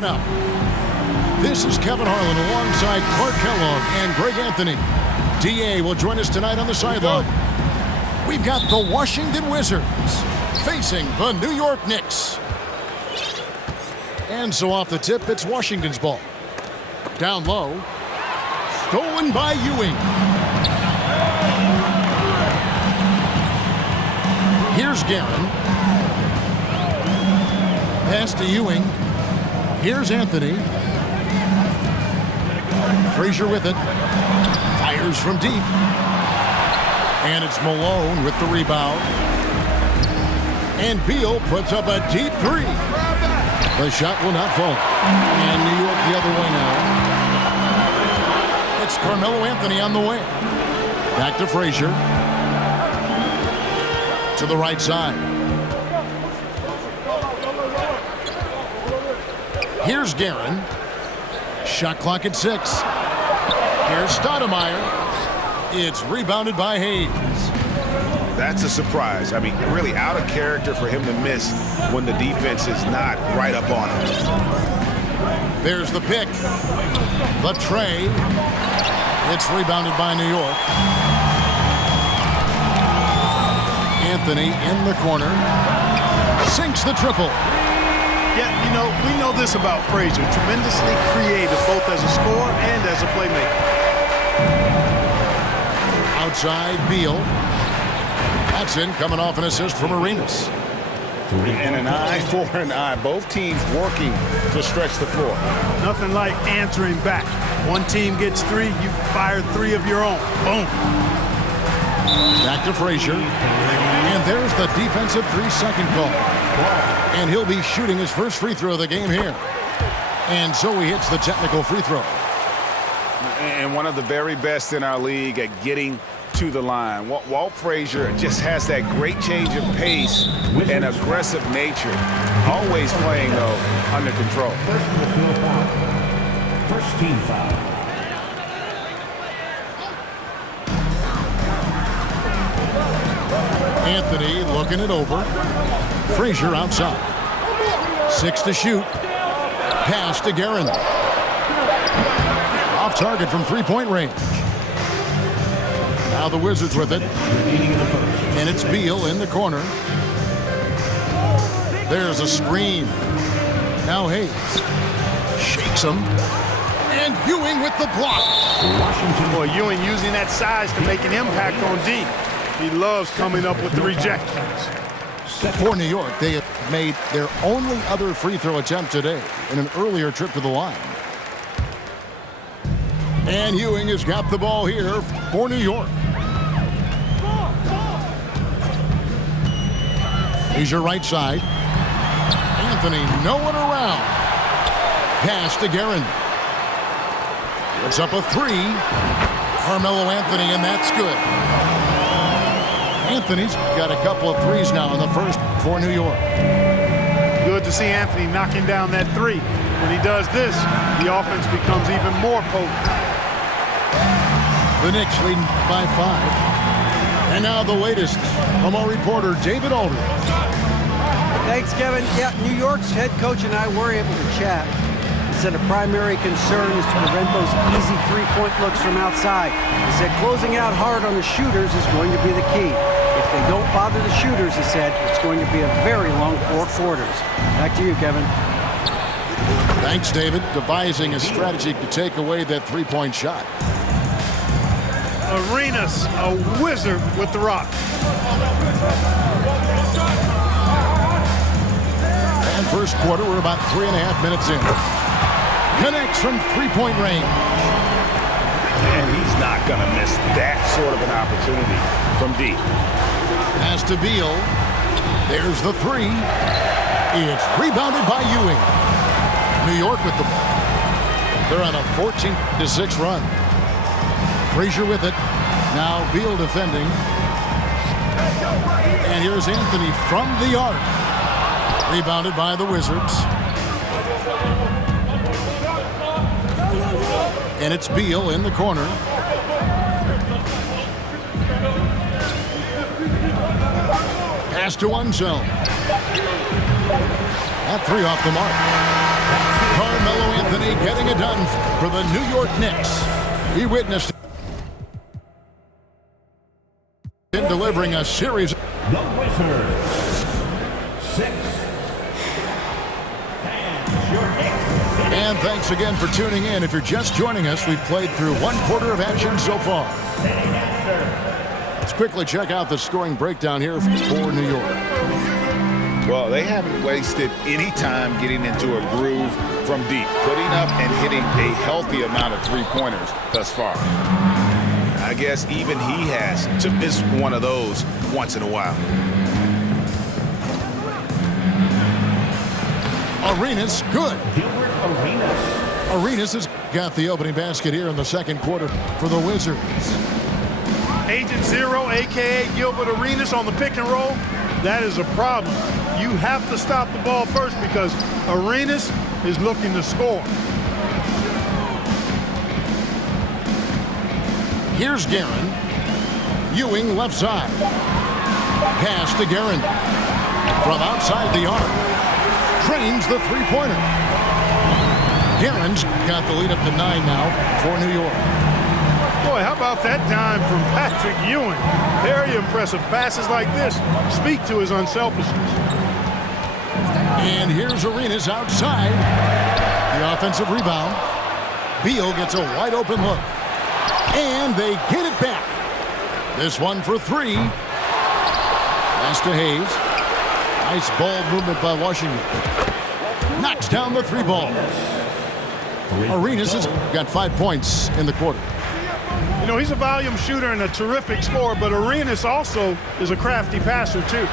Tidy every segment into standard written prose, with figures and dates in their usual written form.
Now, this is Kevin Harlan alongside Clark Kellogg and Greg Anthony. DA will join us tonight on the sideline. We've got the Washington Wizards facing the New York Knicks. And so off the tip, it's Washington's ball. Down low. Stolen by Ewing. Here's Guerin. Pass to Ewing. Here's Anthony. Frazier with it. Fires from deep. And it's Malone with the rebound. And Beal puts up a deep three. The shot will not fall. And New York the other way now. It's Carmelo Anthony on the wing. Back to Frazier. To the right side. Here's Guerin. Shot clock at 6. Here's Stoudemire. It's rebounded by Hayes. That's a surprise. I mean, really out of character for him to miss when the defense is not right up on him. There's the pick. The tray. It's rebounded by New York. Anthony in the corner. Sinks the triple. Yeah, you know, we know this about Frazier. Tremendously creative, both as a scorer and as a playmaker. Outside, Beal. That's in, coming off an assist from Arenas. And an eye for an eye. Both teams working to stretch the floor. Nothing like answering back. One team gets 3, you fire 3 of your own. Boom. Back to Frazier. And there's the defensive 3-second call. And he'll be shooting his first free throw of the game here. And so he hits the technical free throw. And one of the very best in our league at getting to the line. Walt Frazier just has that great change of pace and aggressive nature. Always playing, though, under control. First team foul. Anthony looking it over. Frazier outside. 6 to shoot. Pass to Guerin. Off target from three-point range. Now the Wizards with it. And it's Beal in the corner. There's a screen. Now Hayes. Shakes him. And Ewing with the block. Boy, Ewing using that size to make an impact on D. He loves coming up with the rejections. For New York, they have made their only other free throw attempt today in an earlier trip to the line. And Ewing has got the ball here for New York. He's your right side. Anthony, no one around. Pass to Guerin. Puts up a 3. Carmelo Anthony, and that's good. Anthony's got a couple of threes now in the first for New York. Good to see Anthony knocking down that 3. When he does this, the offense becomes even more potent. The Knicks leading by 5. And now the latest from our reporter, David Aldridge. Thanks, Kevin. Yeah, New York's head coach and I were able to chat. He said a primary concern is to prevent those easy three-point looks from outside. He said closing out hard on the shooters is going to be the key. If they don't bother the shooters, he said, it's going to be a very long 4 quarters. Back to you, Kevin. Thanks, David. Devising a strategy to take away that three-point shot. Arenas, a wizard with the rock. And first quarter, we're about 3.5 minutes in. Connects from three-point range. And he's not going to miss that sort of an opportunity from deep. Pass to Beal. There's the 3. It's rebounded by Ewing. New York with the ball. They're on a 14-6 run. Frazier with it. Now Beal defending. And here's Anthony from the arc. Rebounded by the Wizards. And it's Beal in the corner. Pass to Unseld. That 3 off the mark. Anthony getting it done for the New York Knicks. He witnessed in delivering a series. The Wizards. 6. And thanks again for tuning in. If you're just joining us, we've played through 1/4 of action so far. Let's quickly check out the scoring breakdown here for New York. Well, they haven't wasted any time getting into a groove from deep, putting up and hitting a healthy amount of three-pointers thus far. I guess even he has to miss one of those once in a while. Arenas, good. Gilbert Arenas. Arenas has got the opening basket here in the second quarter for the Wizards. Agent Zero, a.k.a. Gilbert Arenas on the pick and roll. That is a problem. You have to stop the ball first because Arenas is looking to score. Here's Guerin. Ewing left side. Pass to Guerin. From outside the arc. Drains the three-pointer. Guerin's got the lead up to 9 now for New York. Boy, how about that dime from Patrick Ewing? Very impressive. Passes like this speak to his unselfishness. And here's Arenas outside. The offensive rebound. Beal gets a wide open look. And they get it back. This one for 3. Pass to Hayes. Nice ball movement by Washington. Knocks down the 3 ball. Arenas has got 5 points in the quarter. You know, he's a volume shooter and a terrific scorer, but Arenas also is a crafty passer, too.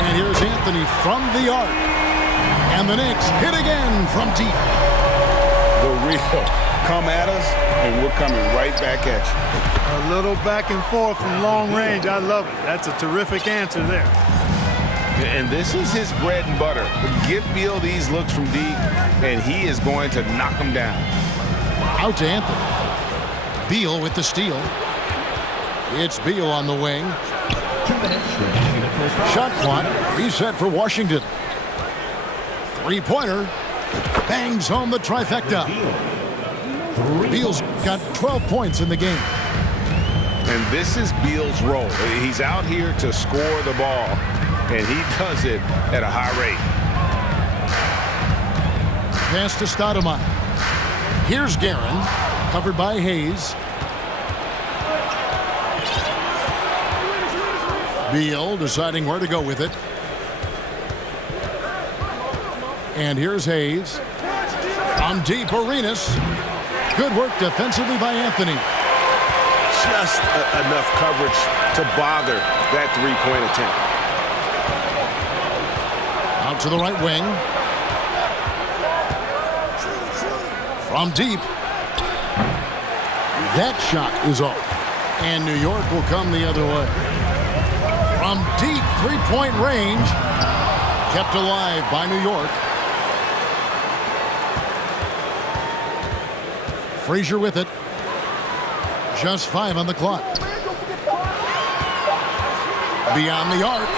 And here's Anthony from the arc. And the Knicks hit again from deep. The real come at us, and we're coming right back at you. A little back and forth from long range. I love it. That's a terrific answer there. And this is his bread and butter. Give Beal these looks from deep, and he is going to knock them down. Out to Anthony. Beal with the steal. It's Beal on the wing. 2 minutes remaining in the first half. Shot clock reset for Washington. Three-pointer. Bangs home the trifecta. Beal's got 12 points in the game. And this is Beal's role. He's out here to score the ball, and he does it at a high rate. Pass to Stoudemire. Here's Guerin, covered by Hayes. Beal deciding where to go with it. And here's Hayes. From deep, Arenas. Good work defensively by Anthony. Just enough coverage to bother that three-point attempt. Out to the right wing. From deep. That shot is off. And New York will come the other way. From deep three-point range. Kept alive by New York. Frazier with it. Just 5 on the clock. Beyond the arc.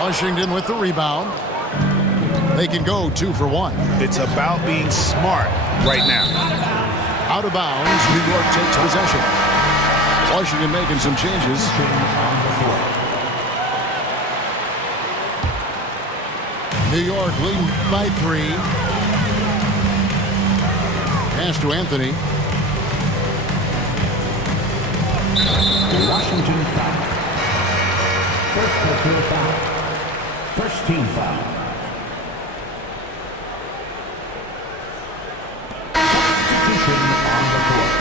Washington with the rebound. They can go 2 for 1. It's about being smart right now. Out of bounds, New York takes possession. Washington making some changes. New York leading by 3. Pass to Anthony. Washington foul. First personal foul. First team foul. Substitution on the court.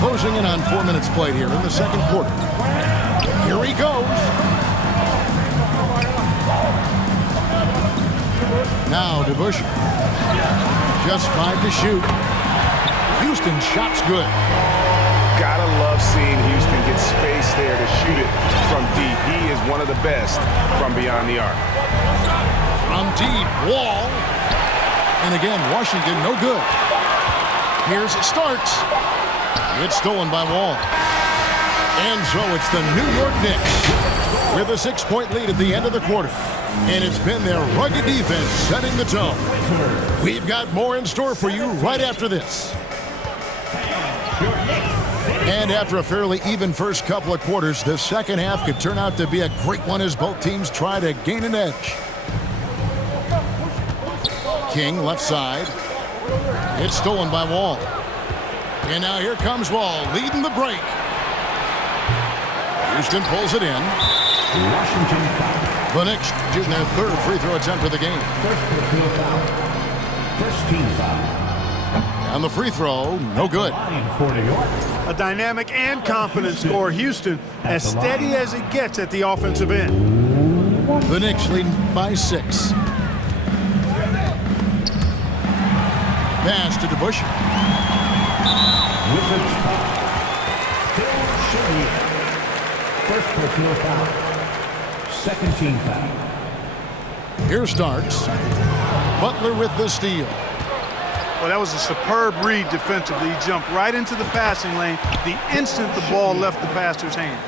Closing in on 4 minutes played here in the second quarter. Here he goes. Now to Bush. Just 5 to shoot. Houston shot's good. Gotta love seeing Houston get space there to shoot it from deep. He is one of the best from beyond the arc. From deep, Wall. And again, Washington no good. Here's Starks. It's stolen by Wall. And so it's the New York Knicks with a 6-point lead at the end of the quarter. And it's been their rugged defense setting the tone. We've got more in store for you right after this. And after a fairly even first couple of quarters, the second half could turn out to be a great one as both teams try to gain an edge. King left side. It's stolen by Wall. And now here comes Wall leading the break. Houston pulls it in. Washington foul. The Knicks shooting their third free throw attempt of the game. First personal foul. First team foul. And the free throw, no good. Line for New York. A dynamic and confident scorer. Houston as steady as it gets at the offensive end. The Knicks leading by 6. Pass to DeBush. Wizards foul. First personal foul. Second team foul. Here Starks. Butler with the steal. Well, that was a superb read defensively. He jumped right into the passing lane the instant the ball left the passer's hand.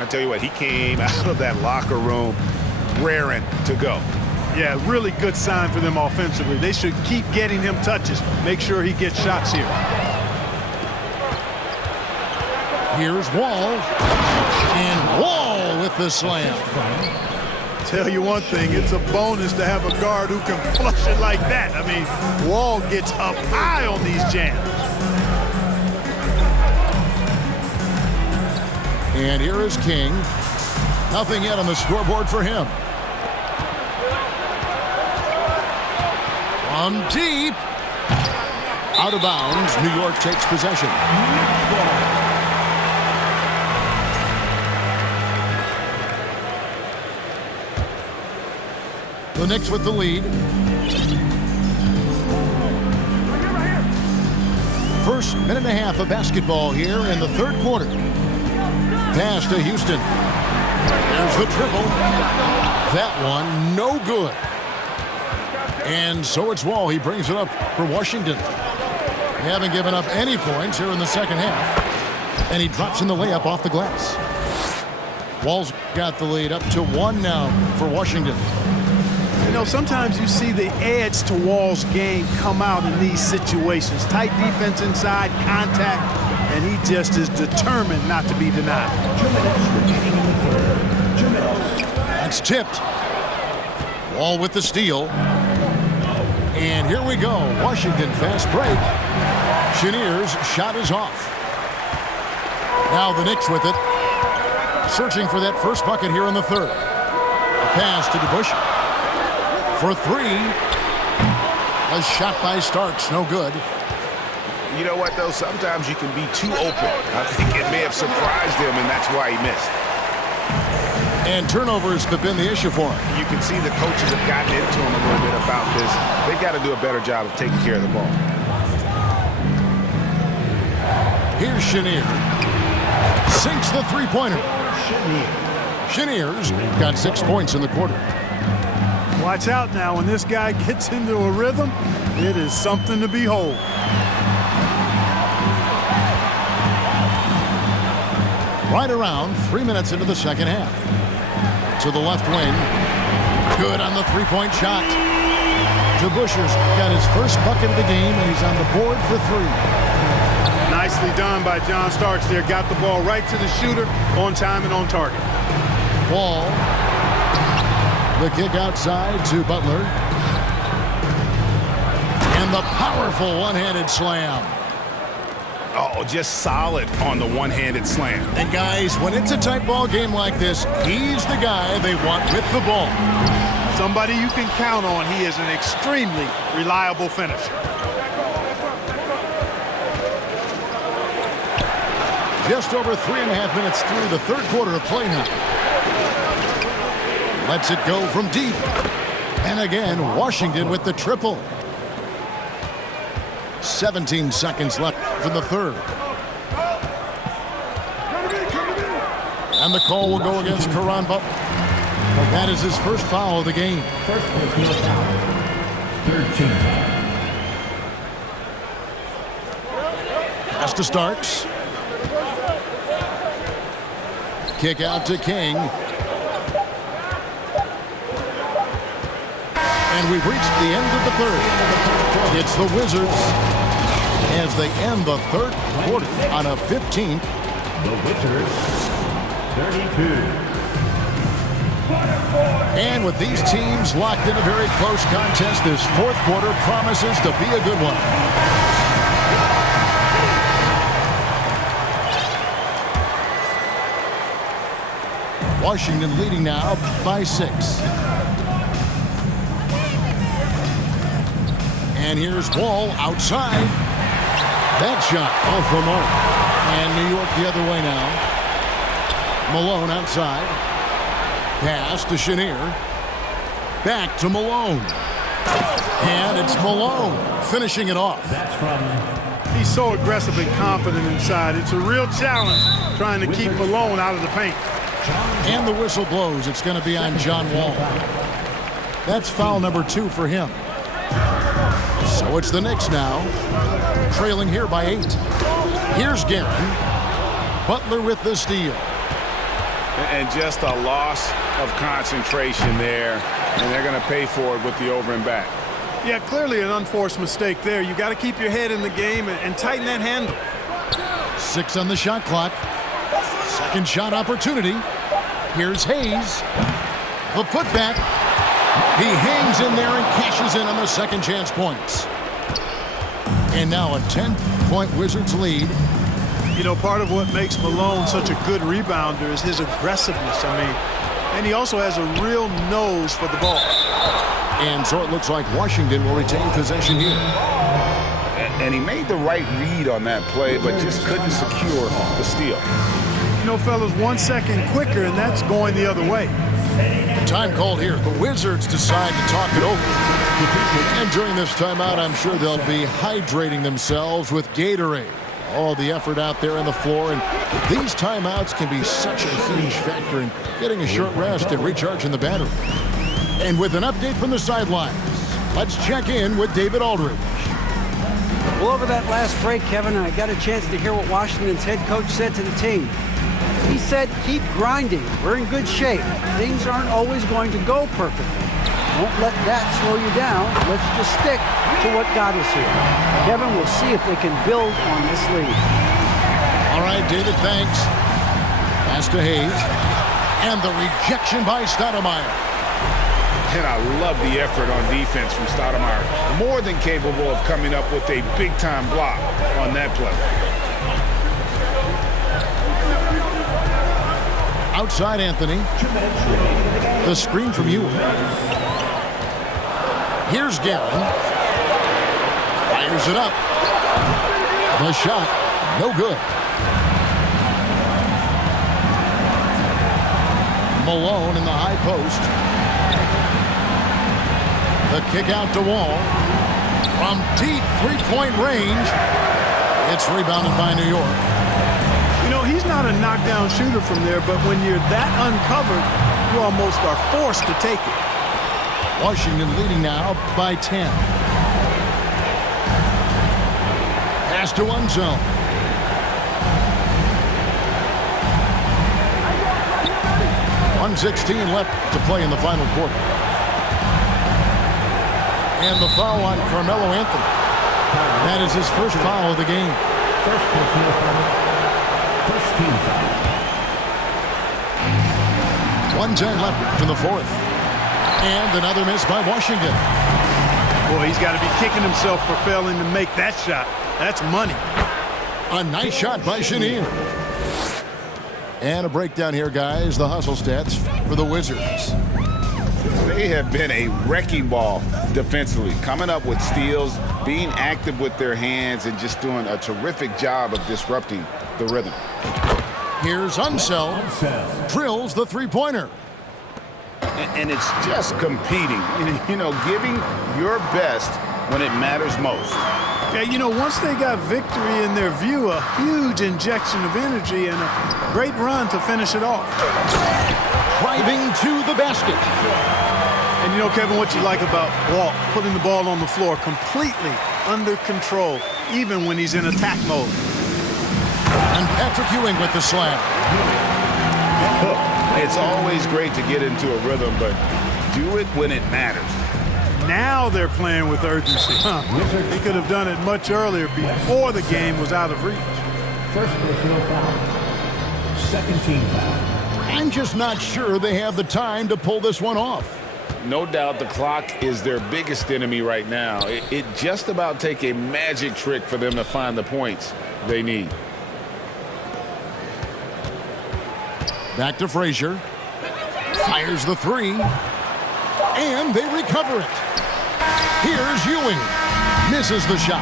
I tell you what, he came out of that locker room raring to go. Yeah, really good sign for them offensively. They should keep getting him touches. Make sure he gets shots here. Here's Wall. And Wall with the slam. Tell you one thing, it's a bonus to have a guard who can flush it like that. I mean, Wall gets up high on these jams. And here is King. Nothing yet on the scoreboard for him. From deep. Out of bounds. New York takes possession. The Knicks with the lead. First minute and a half of basketball here in the third quarter. Pass to Houston. There's the triple. That one, no good. And so it's Wall. He brings it up for Washington. They haven't given up any points here in the second half. And he drops in the layup off the glass. Wall's got the lead up to 1 now for Washington. You know, sometimes you see the edge to Wall's game come out in these situations. Tight defense inside, contact, and he just is determined not to be denied. 2 minutes remaining in the third. 2 minutes. That's tipped. Wall with the steal. And here we go. Washington fast break. Chenier's shot is off. Now the Knicks with it. Searching for that first bucket here in the third. A pass to DeBush. For 3. A shot by Starks, no good. You know what, though? Sometimes you can be too open. I think it may have surprised him, and that's why he missed. And turnovers have been the issue for him. You can see the coaches have gotten into him a little bit about this. They've got to do a better job of taking care of the ball. Here's Chenier. Sinks the three-pointer. Chenier's got 6 points in the quarter. Watch out now. When this guy gets into a rhythm, it is something to behold. Right around 3 minutes into the second half. To the left wing. Good on the three-point shot. DeBuscher's got his first bucket of the game, and he's on the board for 3. Nicely done by John Starks there. Got the ball right to the shooter, on time and on target. Wall. The kick outside to Butler. And the powerful one-handed slam. Oh, just solid on the one-handed slam. And guys, when it's a tight ball game like this, he's the guy they want with the ball. Somebody you can count on. He is an extremely reliable finisher. Just over 3.5 minutes through the third quarter of play now. Lets it go from deep. And again, Washington with the triple. 17 seconds left for the third. And the call will go against Caron Butler. That is his first foul of the game. First personal foul. Third team foul. Pass to Starks. kick out to King. And we've reached the end of the third. It's the Wizards as they end the third quarter on a 15th. The Wizards, 32. And with these teams locked in a very close contest, this fourth quarter promises to be a good one. Washington leading now by 6. And here's Wall outside. That shot off the mark. And New York the other way now. Malone outside. Pass to Chenier. Back to Malone. And it's Malone finishing it off. That's from... He's so aggressive and confident inside. It's a real challenge trying to keep Malone out of the paint. And the whistle blows. It's going to be on John Wall. That's foul number 2 for him. So it's the Knicks now, trailing here by 8. Here's Guerin. Butler with the steal. And just a loss of concentration there, and they're going to pay for it with the over and back. Yeah, clearly an unforced mistake there. You got to keep your head in the game and tighten that handle. 6 on the shot clock. Second shot opportunity. Here's Hayes. The putback. He hangs in there and cashes in on the second chance points. And now a 10-point Wizards lead. You know, part of what makes Malone such a good rebounder is his aggressiveness. And he also has a real nose for the ball. And so it looks like Washington will retain possession here. And he made the right read on that play, but just couldn't secure the steal. You know, fellas, 1 second quicker, and that's going the other way. Time called here. The Wizards decide to talk it over. And during this timeout, I'm sure they'll be hydrating themselves with Gatorade. All the effort out there on the floor, and these timeouts can be such a huge factor in getting a short rest and recharging the battery. And with an update from the sidelines, let's check in with David Aldridge. Well, over that last break, Kevin, I got a chance to hear what Washington's head coach said to the team. He said, keep grinding. We're in good shape. Things aren't always going to go perfectly. Don't let that slow you down. Let's just stick to what got us here. Kevin, we'll see if they can build on this lead. All right, David, thanks. Pass to Hayes. And the rejection by Stoudemire. And I love the effort on defense from Stoudemire. More than capable of coming up with a big-time block on that play. Outside Anthony. The screen from Ewell. Here's Guerin. Fires it up. The shot, no good. Malone in the high post. The kick out to Wall. From deep three-point range. It's rebounded by New York. You know, he's not a knockdown shooter from there, but when you're that uncovered, you almost are forced to take it. Washington leading now by 10. Pass to Unzel. .116 left to play in the final quarter. And the foul on Carmelo Anthony. That is his first foul of the game. First personal foul. First team foul. 1:10 left in the fourth. And another miss by Washington. Boy, he's got to be kicking himself for failing to make that shot. That's money. A nice shot by Chenier. And a breakdown here, guys. The hustle stats for the Wizards. They have been a wrecking ball defensively, coming up with steals, being active with their hands, and just doing a terrific job of disrupting the rhythm. Here's Unseld. Drills the three-pointer. And it's just competing, you know, giving your best when it matters most. Yeah, you know, once they got victory in their view, a huge injection of energy and a great run to finish it off. Driving to the basket. And you know, Kevin, what you like about Walt, putting the ball on the floor completely under control, even when he's in attack mode. And Patrick Ewing with the slam. It's always great to get into a rhythm, but do it when it matters. Now they're playing with urgency. They could have done it much earlier before the game was out of reach. First personal foul. Second team foul. I'm just not sure they have the time to pull this one off. No doubt the clock is their biggest enemy right now. It just about take a magic trick for them to find the points they need. Back to Frazier. Fires the three. And they recover it. Here's Ewing. Misses the shot.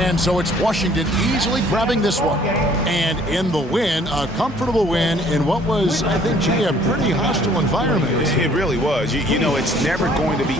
And so it's Washington easily grabbing this one. And in the win, a comfortable win in what was, I think, a pretty hostile environment. It really was. You know, it's never going to be